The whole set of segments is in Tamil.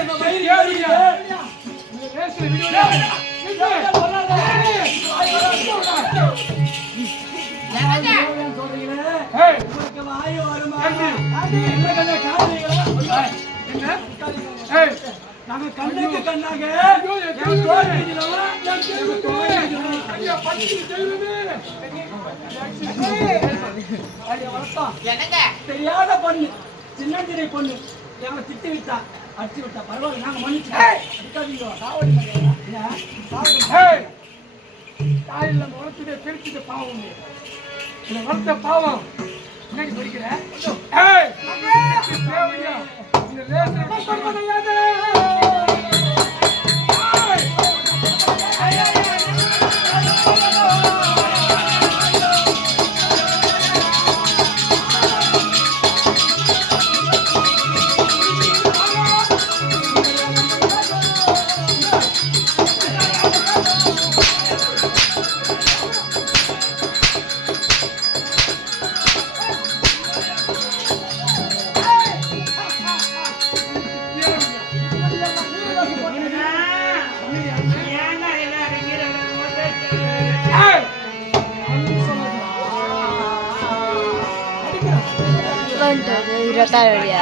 என்ன வயிறு ஏறியா பேசுற வீடியோ உங்களுக்கு வாய் வருமா என்ன கண்ண காதுங்களா என்ன நாங்க கண்ணுக்கு கண்ணாக தெரியாத பொண்ணு சின்னஞ்சிறை பொண்ணு எங்களை திட்டு விட்டா அடிச்சு விட்டா பரவாயில்ல நாங்க மன்னிச்சு தாயில வளர்த்துட்டு பிரிச்சுட்டு பாவம் இல்லை வளர்த்த பாவம் என்னடி படிக்கிற Rotatoria.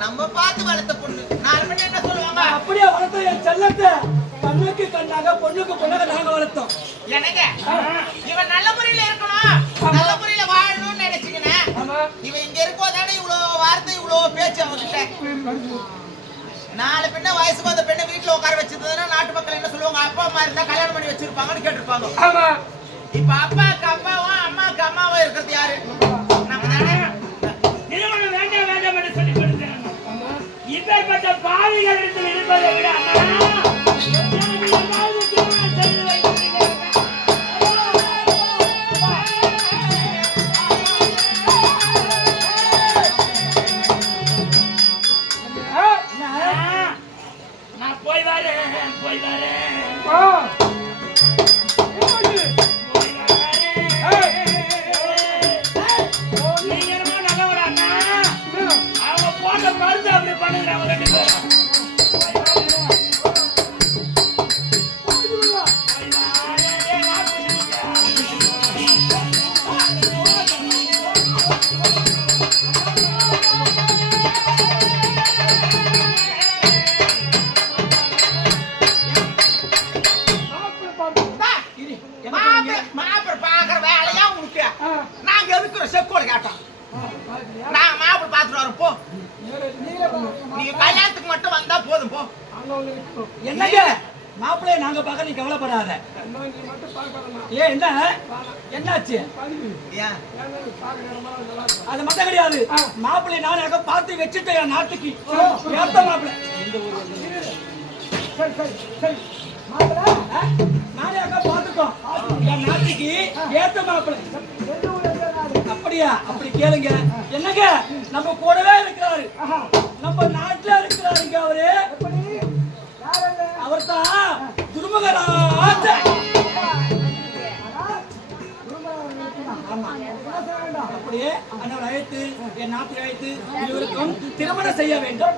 நம்ம பார்த்து வளர்த்த பொண்ணு நாலு மணி என்ன சொல்லுவாங்க அப்படியே வளர்த்த என் செல்லத்தை கண்ணுக்கு கண்ணாக பொண்ணுக்கு பொண்ணாக நாங்க வளர்த்தோம் எனக்கு இவன் நல்ல முறையில இருக்கணும் நல்ல முறையில வாழணும்னு நினைச்சுக்கினேன் இவன் இங்க இருக்கும்போதானே இவ்வளவு வார்த்தை இவ்வளவு பேச்சு அவன்கிட்ட நாலு பின்ன வயசுக்கு அந்த பெண்ணை வீட்டுல உட்கார வச்சிருந்ததுன்னா நாட்டு மக்கள் என்ன சொல்லுவாங்க அப்பா அம்மா இருந்தா கல்யாணம் பண்ணி வச்சிருப்பாங்கன்னு கேட்டிருப்பாங்க இப்ப அப்பாவுக்கு அப்பாவும் அம்மாவுக்கு அம்மாவும் இருக்கிறது யாரு நம்ம தானே திருமணம் வேண்டாம் வேண்டாம் என்று சொல்லிக் கொடுக்கிறாங்க இப்பேற்பட்ட பாவிகள் இடத்தில் இருப்பதை விட நான் போய் வரேன் போய் வரேன் நீ கல்யாணத்துக்கு மட்டும் வந்தா போதும் போ. என்னங்க மாப்பிள்ளைய நாங்க பார்க்க நீ கவலைப்படாத. அம்மா, நீ மட்டும் பார்க்கணுமா? ஏன் என்ன என்னாச்சு? பதிவு. ஏன் ஏன்னா நீ பார்க்க நேரமா நல்லா இருக்கும். அது மட்டும் கிடையாது. மாப்பிள்ளை நானே பார்த்து வச்சுட்டேன் என் நாட்டுக்கு ஏத்த மாப்பிள்ளை. சரி சரி சரி மாப்பிள நானே பார்த்துட்டோம் என் நாட்டுக்கு ஏத்த மாப்பிள்ளை. எந்த ஊர்ல இருக்கிறாரு? அப்படியா? அப்படி கேளுங்க. என்னங்க நம்ம கூடவே இருக்கிறாரு, நம்ம நாட்டுல இருக்கிறாருங்க அவரு. எப்படி? யார் அது? அவர்தான் துருமுகராஜ. அப்படியே அண்ணவர் அழைத்து என் நாட்டை அழைத்து இருவருக்கும் திருமணம் செய்ய வேண்டும்.